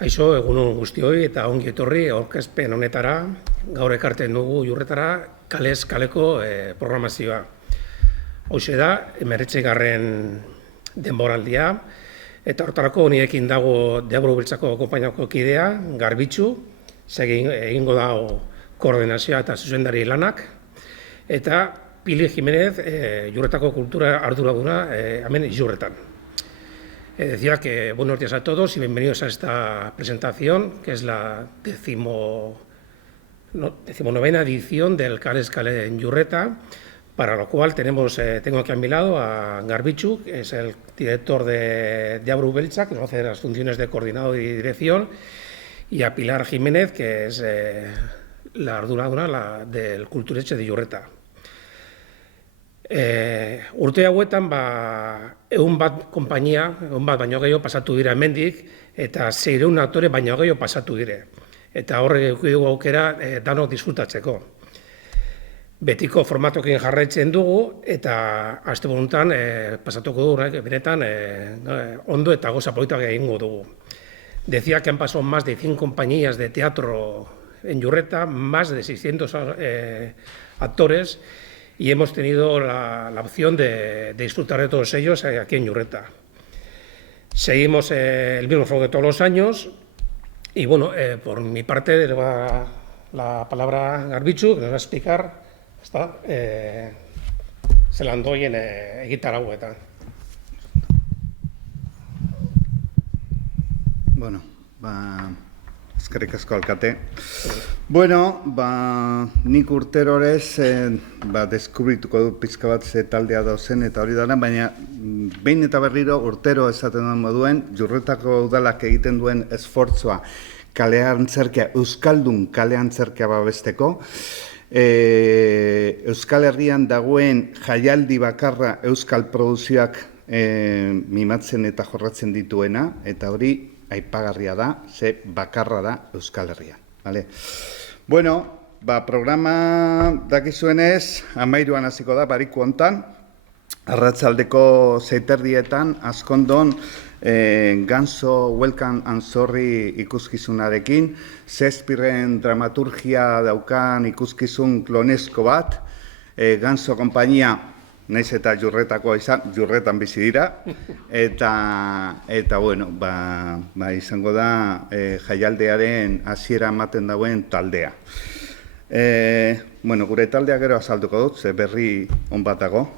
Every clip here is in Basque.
Kaixo, egunon guztioi eta ongi etorri aurkezpen honetara, gaur ekartzen dugu Jurretara kalez kaleko programazioa. Hoxe da, 19. denboraldia, eta hortarako honiekin dago Deabru Beltzako konpainiako kidea, Garbitzu, egingo dago koordinazioa eta zuzendari lanak, eta Pili Jimenez, Jurretako kultura arduraduna, hemen Jurretan. Decía que buenos días a todos y bienvenidos a esta presentación, que es la 19ª edición del Kalez Kale en Jurreta, para lo cual tengo aquí a mi lado a Garbitzu, que es el director de Deabru Beltza, que nos va a hacer las funciones de coordinador y dirección, y a Pilar Jiménez, que es la arduraduna del Kulturetxe de Jurreta. Urte hauetan, egun bat konpainia, egun bat baino gehiago pasatu dira hemendik, eta 600 aktore baino gehiago pasatu dire. Eta horrek eduki dugu aukera danok disfrutatzeko. Betiko formatokin jarraitzen dugu, eta aste honetan pasatuko dugu, benetan ondo eta goza politak egingo dugu. Decía que han pasado más de 100 compañías de teatro en Jurreta, más de 600 actores, y hemos tenido la opción de disfrutar de todos ellos aquí en Jurreta. Seguimos el mismo flow de todos los años y bueno, por mi parte le voy a dar la palabra a Garbitzu, que nos va a explicar zelan doien egitarauetan. Bueno, eskerrik asko alkate. Bueno, nik urterorez deskubrituko dut pizka bat ze taldea dauzen eta hori dara, baina behin eta berriro urtero esaten duen moduen, Jurretako udalak egiten duen esfortzua kaleantzerkia, euskaldun kaleantzerkia babesteko, Euskal Herrian dagoen jaialdi bakarra euskal produzioak mimatzen eta jorratzen dituena, eta hori aipagarria da, ze bakarra da Euskal Herrian. Vale. Bueno, programa dakizuenez, 13an hasiko da, bariku hontan, arratsaldeko 7:30 askondon Ganso Welcome and Sorry ikuskizunarekin, Shakespearen dramaturgia daukan ikuskizun klonesko bat, Ganso konpainia, naiz eta Jurretako izan, Jurretan bizi dira, eta bueno, izango da jaialdearen hasiera ematen dauen taldea. Bueno, gure taldea gero azalduko dut, ze berri on batago.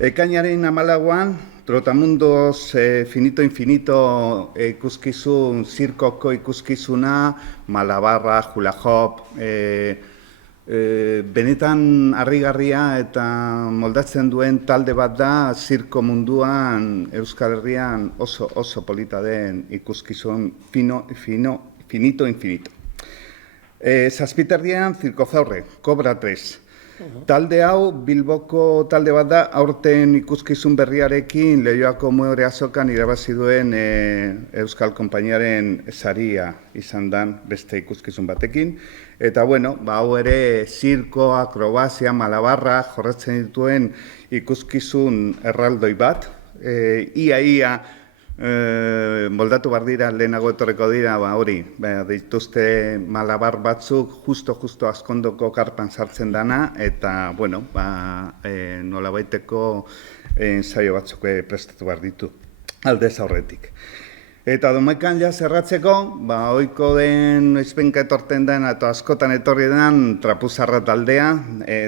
Ekainaren 14an, Trotamundos Finito Infinito ikuskizun, zirkoko ikuskizuna, Malabarra, Hula Hop, benetan harrigarria eta moldatzen duen talde bat da, zirko munduan Euskal Herrian oso polita den ikuskizun Finito Infinito. Zazpiterdian, Zirkozaurre, Kobra 3. Talde hau, Bilboko talde bat da, aurten ikuskizun berriarekin Leioako Muore Azokan irabazi duen Euskal Konpainiaren saria izan dan beste ikuskizun batekin. Eta bueno, hau ere zirko, akrobazia, malabarra jorratzen dituen ikuskizun erraldoi bat. Ia moldatu bar dira, lehenago etorreko dira, hori, dituzte malabar batzuk justo askondoko karpan sartzen dana, eta bueno, nolabaiteko ensaio batzuk prestatu behar ditu, aldez aurretik. Eta Domaikan ja zerratzeko, ohiko den noizbenka etorten den eta askotan etorri den Trapuzarra taldea,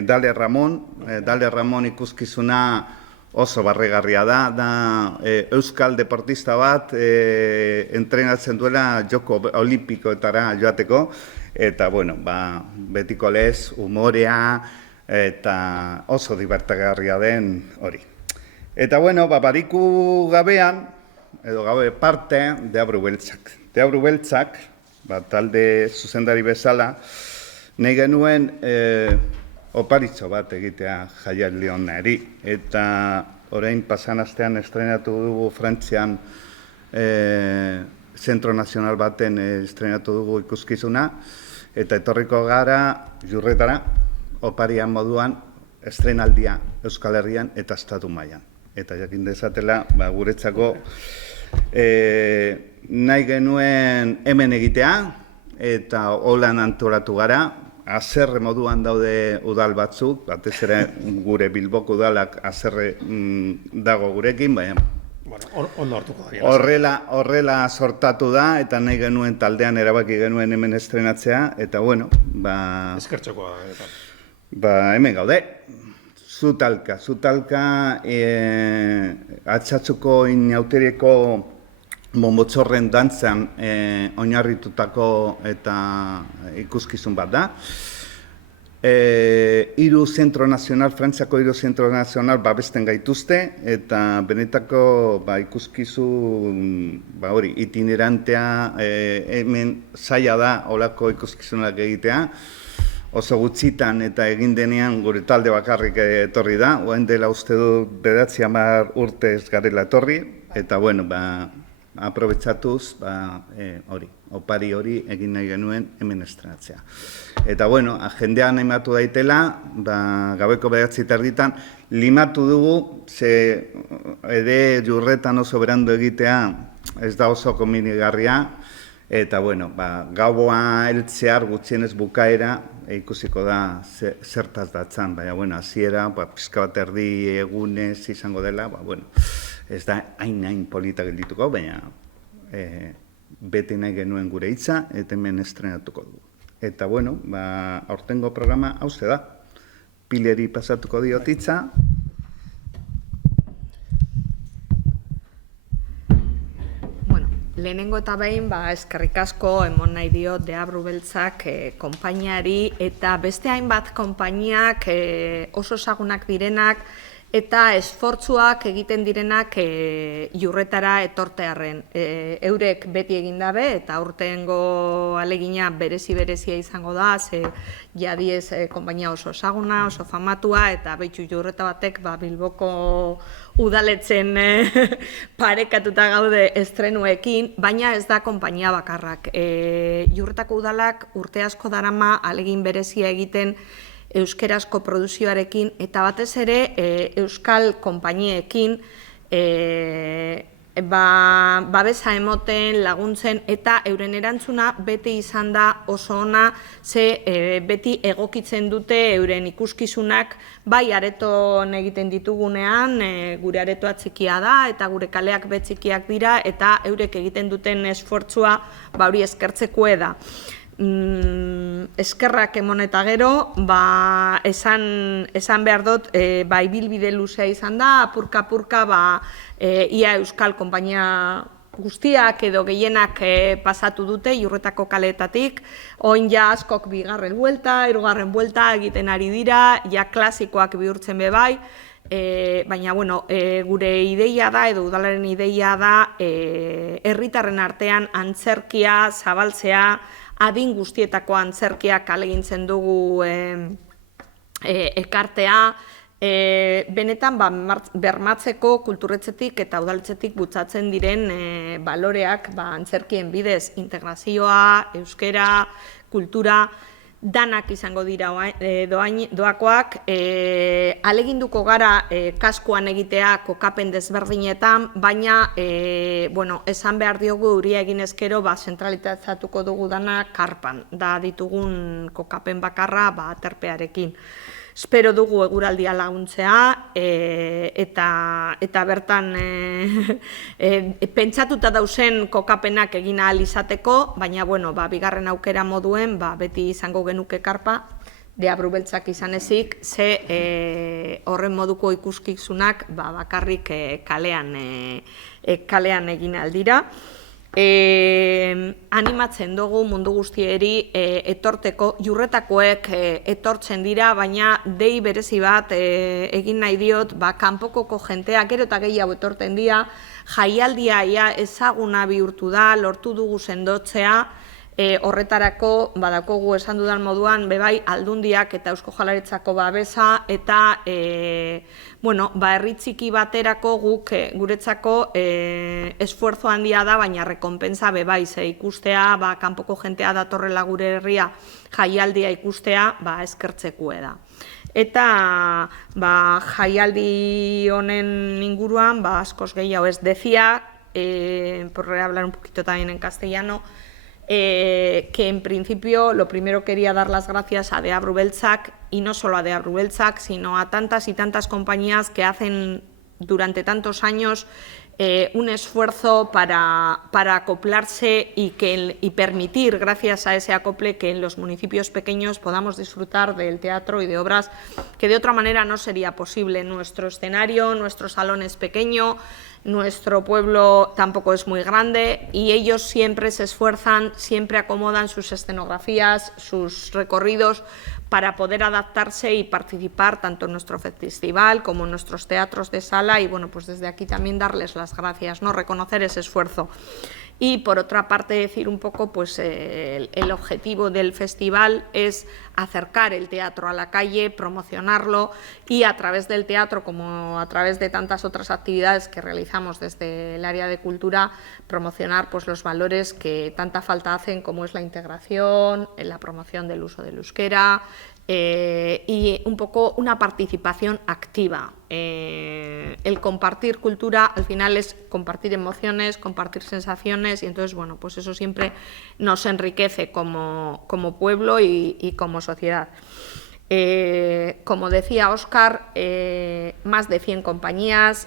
Dale Ramon ikuskizuna oso barregarria da euskal deportista bat entrenatzen duela joko olimpikoetara joateko, eta bueno, betiko lez, humorea, eta oso divertagarria den hori. Eta bueno, bariku gabean, edo gabe parte, Deabru Beltzak. Deabru Beltzak, talde zuzendari bezala, nahi genuen oparitxo bat egitea jaialdi honeri, eta orain pasan astean estrenatu dugu Frantzian zentro nazional baten estrenatu dugu ikuskizuna, eta etorriko gara Jurretara oparian moduan estrenaldia Euskal Herrian eta estatu mailan. Eta jakin dezatela, guretzako Nahi genuen hemen egitea, eta holan antolatu gara, haserre moduan daude udal batzuk, batez ere gure Bilboko udalak haserre dago gurekin, baina ondo hartuko da. Horrela sortatu da, eta nahi genuen taldean erabaki genuen hemen estrenatzea, eta bueno, eskertzekoa da. Hemen gaude. Zutalka, Atxatzuko inauterieko Bonbotzorren dantzan oinarritutako eta ikuskizun bat da. Frantziako 3 zentro nazional babesten gaituzte, eta benetako ikuskizun itinerantea hemen zaila da olako ikuskizunak egitea. Oso gutxitan eta egin denean gure talde bakarrik etorri da, oain dela uste du 9-10 urte ez garela etorri, eta bueno, aprobetxatuz, opari hori egin nahi genuen hemen estrenatzea. Eta bueno, jendean animatu daitela, gabeko 9:30 limatu dugu, ze ere jurretan oso berandu egitea ez da oso komenigarria, eta bueno, gaua heltzear gutxienez bukaera ikusiko da zertaz datzan, baina bueno, hasiera pixka bat erdi egunez izango dela, ez da hain polita geldituko, baina bete nahi genuen gure hitza, eta hemen estrenatuko dugu. Eta bueno, aurtengo programa hauze da. Pileri pasatuko diot hitza. Lehenengo eta behin, eskerrik asko emon nahi diot Deabru Beltzak konpainiari eta beste hainbat konpainiak oso ezagunak direnak eta esfortzuak egiten direnak jurretara etortearren. Eurek beti egin dabe eta aurtengo alegina berezia izango da, ze jadiez konpainia oso ezaguna, oso famatua, eta behitxu jurreta batek Bilboko udaletzen parekatuta gaude estrenuekin, baina ez da konpainia bakarrak. Jurretako udalak urte asko darama alegin berezia egiten euskerazko produzioarekin, eta batez ere euskal konpainiekin babesa emoten, laguntzen, eta euren erantzuna beti izan da oso ona, ze beti egokitzen dute euren ikuskizunak, bai areton egiten ditugunean, gure aretoa txikia da, eta gure kaleak betxikiak dira, eta eurek egiten duten esfortzua hori eskertzekue da. Eskerrak emon eta gero, esan behar dut, ibilbide luzea izan da, apurka, ia euskal konpainia guztiak edo gehienak pasatu dute jurretako kaleetatik, oin ja askok 2. buelta, 3. buelta egiten ari dira, ja klasikoak bihurtzen bai, baina gure ideia da, edo udalaren ideia da, herritarren artean antzerkia zabaltzea, adin guztietako antzerkiak alegintzen dugu ekartea, benetan bermatzeko kulturretzetik eta udaletxetik bultzatzen diren baloreak antzerkien bidez, integrazioa, euskera, kultura, danak izango dira doakoak, aleginduko gara kaskoan egitea kokapen desberdinetan, baina esan behar diogu euria egin ezkero zentralizatuko dugu dana karpan, da ditugun kokapen bakarra aterpearekin. Espero dugu eguraldia laguntzea, eta bertan pentsatuta dauzen kokapenak egin ahal izateko, baina, bigarren aukera moduen, beti izango genuke karpa, Deabru Beltzak izan ezik, ze horren moduko ikuskizunak bakarrik kalean egin aldira. Animatzen dugu mundu guztieri etorteko, jurretakoek etortzen dira, baina dei berezi bat egin nahi diot, kanpokoko jentea, gero eta gehiago etorten dira, jaialdia ezaguna bihurtu da, lortu dugu sendotzea, horretarako, badakogu esan dudan moduan, bebai aldundiak eta Eusko Jaurlaritzako babesa, eta herri txiki baterako guk guretzako esfuerzo handia da, baina rekonpensa bebai, ze ikustea, kanpoko jentea datorrela gure herria jaialdia ikustea, eskertzekue da. Eta jaialdi honen inguruan, askoz gehiago ez, dezia, por hablar un poquito también en castellano, que en principio lo primero quería dar las gracias a Deabru Beltzak, y no solo a Deabru Beltzak, sino a tantas y tantas compañías que hacen durante tantos años un esfuerzo para acoplarse y permitir, gracias a ese acople, que en los municipios pequeños podamos disfrutar del teatro y de obras que de otra manera no sería posible. Nuestro escenario, nuestro salón es pequeño, nuestro pueblo tampoco es muy grande, y ellos siempre se esfuerzan, siempre acomodan sus escenografías, sus recorridos, para poder adaptarse y participar tanto en nuestro festival como en nuestros teatros de sala, y bueno, pues desde aquí también darles las gracias, ¿no? Reconocer ese esfuerzo. Y por otra parte decir un poco, pues el objetivo del festival es acercar el teatro a la calle, promocionarlo, y a través del teatro, como a través de tantas otras actividades que realizamos desde el área de cultura, promocionar pues los valores que tanta falta hacen, como es la integración, la promoción del uso del euskera, y un poco una participación activa. El compartir cultura al final es compartir emociones, compartir sensaciones, y entonces, bueno, pues eso siempre nos enriquece como pueblo y como sociedad. Como decía Óscar, más de 100 compañías,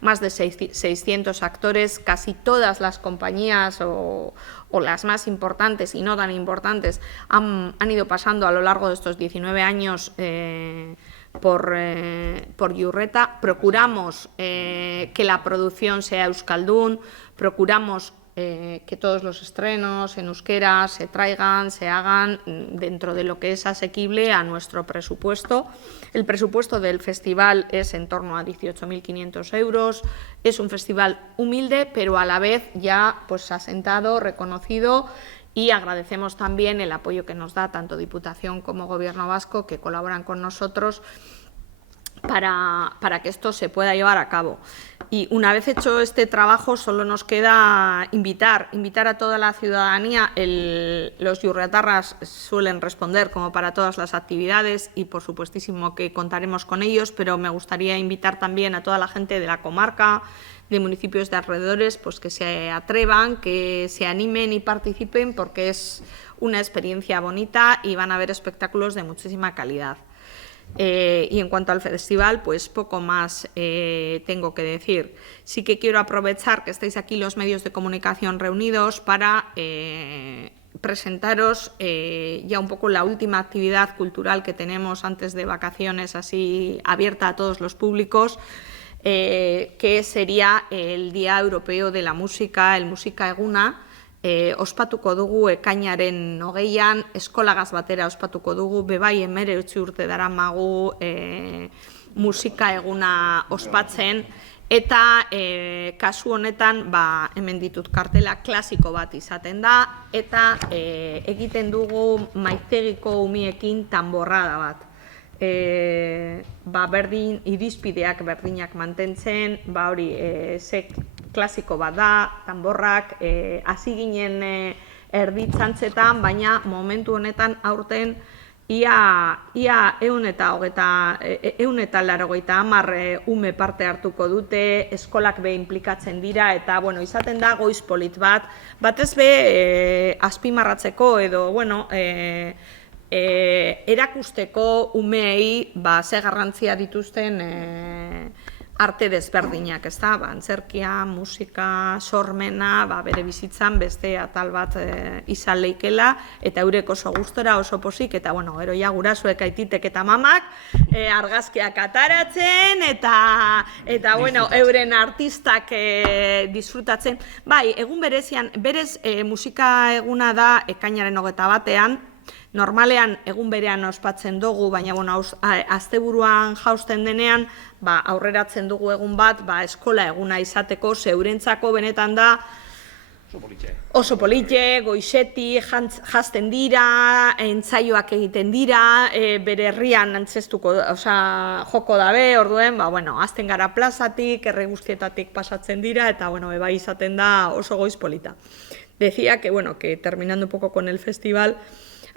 más de 600 actores, casi todas las compañías o las más importantes y no tan importantes han ido pasando a lo largo de estos 19 años por Iurreta. Procuramos que la producción sea euskaldun, procuramos que todos los estrenos en euskera se traigan, se hagan dentro de lo que es asequible a nuestro presupuesto. El presupuesto del festival es en torno a 18.500 euros. Es un festival humilde, pero a la vez ya pues asentado, reconocido, y agradecemos también el apoyo que nos da tanto Diputación como Gobierno vasco, que colaboran con nosotros para que esto se pueda llevar a cabo. Y una vez hecho este trabajo, solo nos queda invitar a toda la ciudadanía. Los iurretarras suelen responder como para todas las actividades, y por supuestísimo que contaremos con ellos, pero me gustaría invitar también a toda la gente de la comarca, de municipios de alrededores, pues que se atrevan, que se animen y participen, porque es una experiencia bonita y van a haber espectáculos de muchísima calidad. Y en cuanto al festival, pues poco más tengo que decir. Sí que quiero aprovechar que estáis aquí los medios de comunicación reunidos para presentaros ya un poco la última actividad cultural que tenemos antes de vacaciones, así abierta a todos los públicos, que sería el Día Europeo de la Música, el Musika Eguna. Ospatuko dugu ekainaren 20an, eskolagaz batera ospatuko dugu, bebai 19 urte daramagu musika eguna ospatzen, eta kasu honetan hemen ditut kartela, klasiko bat izaten da, eta egiten dugu Maitegiko umiekin tanborrada bat. Berdin irizpideak berdinak mantentzen, hori klasiko bat da, tanborrak, hasi ginen erditzantzetan, baina momentu honetan aurten ia 180 ume parte hartuko dute, eskolak be inplikatzen dira, eta bueno, izaten da goiz polit bat, batez be azpimarratzeko edo, bueno, erakusteko umeei ze garrantzia dituzten arte desberdinak, ez da, antzerkia, musika, sormena, bere bizitzan beste atal bat izan leikela, eta eurek oso gustora, oso posik, eta bueno, gero ja gurasoek, aititek eta mamak argazkiak ataratzen, eta bueno, euren artistak disfrutatzen. Bai, egun berezian, berez musika eguna da ekainaren 21, normalean egun berean ospatzen dugu, baina bueno, asteburuan jausten denean, aurreratzen dugu egun bat, eskola eguna izateko, zeurentzako benetan da oso politxe, goizeti, jazten dira, entzaioak egiten dira, bere herrian antzestuko, joko dabe, orduen, azten gara plazatik, herri guztietatik pasatzen dira, eta bueno, bai izaten da oso goiz polita. Decía que, bueno, que terminando un poco con el festival,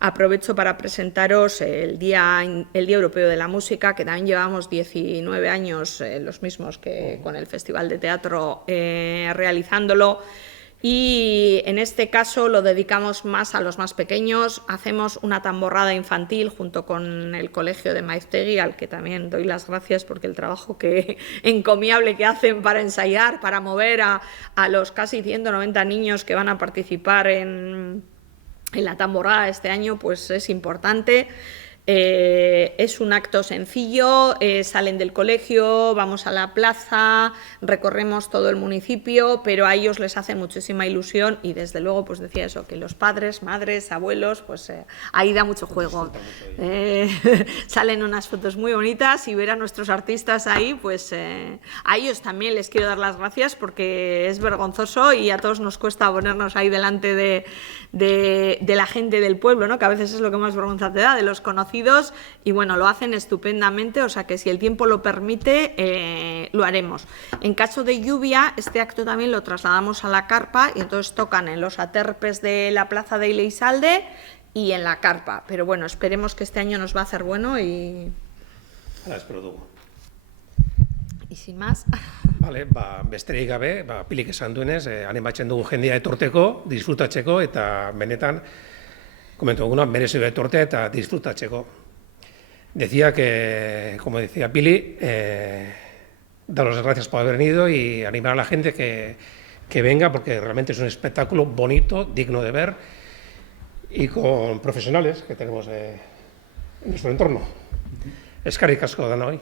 aprovecho para presentaros el Día Europeo de la Música, que también llevamos 19 años, los mismos que con el Festival de Teatro, realizándolo. Y en este caso lo dedicamos más a los más pequeños. Hacemos una tamborrada infantil junto con el Colegio de Maiztegui, al que también doy las gracias porque el trabajo encomiable que hacen para ensayar, para mover a los casi 190 niños que van a participar en la tamborrada este año, pues es importante. Es un acto sencillo, salen del colegio, vamos a la plaza, recorremos todo el municipio, pero a ellos les hace muchísima ilusión y desde luego pues decía eso, que los padres, madres, abuelos, pues ahí da mucho juego. Salen unas fotos muy bonitas y ver a nuestros artistas ahí, pues a ellos también les quiero dar las gracias porque es vergonzoso y a todos nos cuesta ponernos ahí delante de la gente del pueblo, ¿no? Que a veces es lo que más vergüenza te da, de los conocidos. Y bueno, lo hacen estupendamente, o sea que si el tiempo lo permite, lo haremos. En caso de lluvia, este acto también lo trasladamos a la carpa y entonces tocan en los aterpes de la plaza de Ileisalde y en la carpa. Pero bueno, esperemos que este año nos va a hacer bueno y... Hala, espero dugu. Y sin más... Vale, besterik gabe, Pilik esan duenez, animatzen dugu jendea etorteko, disfrutatzeko eta benetan, comento alguna, merece etortea eta disfrutatzeko. Decía que, como decía Pili, daros las gracias por haber venido y animar a la gente que venga, porque realmente es un espectáculo bonito, digno de ver, y con profesionales que tenemos en nuestro entorno. Eskerrik asko danoi.